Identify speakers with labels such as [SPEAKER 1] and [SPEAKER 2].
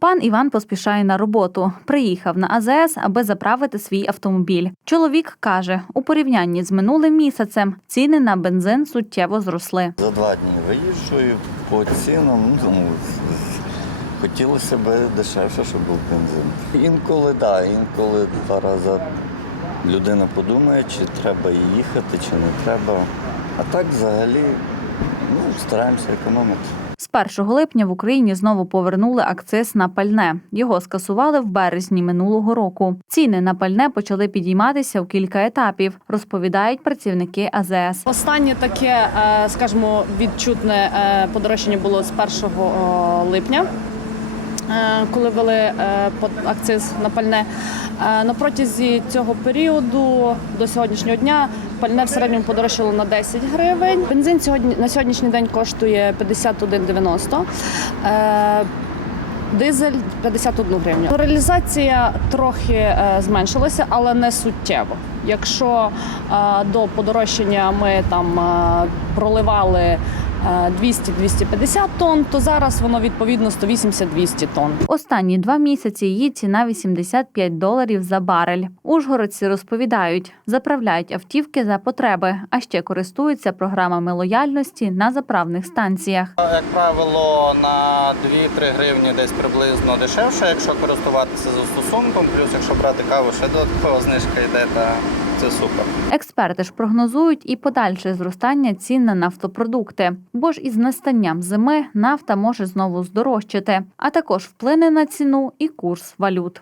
[SPEAKER 1] Пан Іван поспішає на роботу. Приїхав на АЗС, аби заправити свій автомобіль. Чоловік каже, у порівнянні з минулим місяцем ціни на бензин суттєво зросли.
[SPEAKER 2] За два дні виїжджаю по цінам. Ну, хотілося б дешевше, щоб був бензин. Інколи, так, да, інколи два рази людина подумає, чи треба їхати, чи не треба. А так взагалі ну, стараємося економити.
[SPEAKER 1] З 1 липня в Україні знову повернули акциз на пальне. Його скасували в березні минулого року. Ціни на пальне почали підійматися в кілька етапів, розповідають працівники АЗС.
[SPEAKER 3] Останнє таке, е, скажімо, відчутне е, подорожчання було з 1 липня, коли ввели е, акциз на пальне. Е, На протязі цього періоду до сьогоднішнього дня пальне в середньому подорожчало на 10 гривень. Бензин сьогодні на сьогоднішній день коштує 51,90. Е, Дизель 51 гривню. Реалізація трохи е, зменшилася, але не суттєво. Якщо е, до подорожчання ми там е, проливали е, 200-250 тонн, то зараз воно відповідно 180-200 тонн.
[SPEAKER 1] Останні два місяці її ціна 85 доларів за барель. Ужгородці розповідають, заправляють автівки за потреби, а ще користуються програмами лояльності на заправних станціях.
[SPEAKER 4] Як правило, на 2-3 гривні десь приблизно дешевше, якщо користуватися застосунком, плюс якщо брати каву, ще додаткова знижка йде, та це супер.
[SPEAKER 1] Експерти ж прогнозують і подальше зростання цін на нафтопродукти, бо ж із настанням зими нафта може знову здорожчати, а також вплине на ціну і курс валют.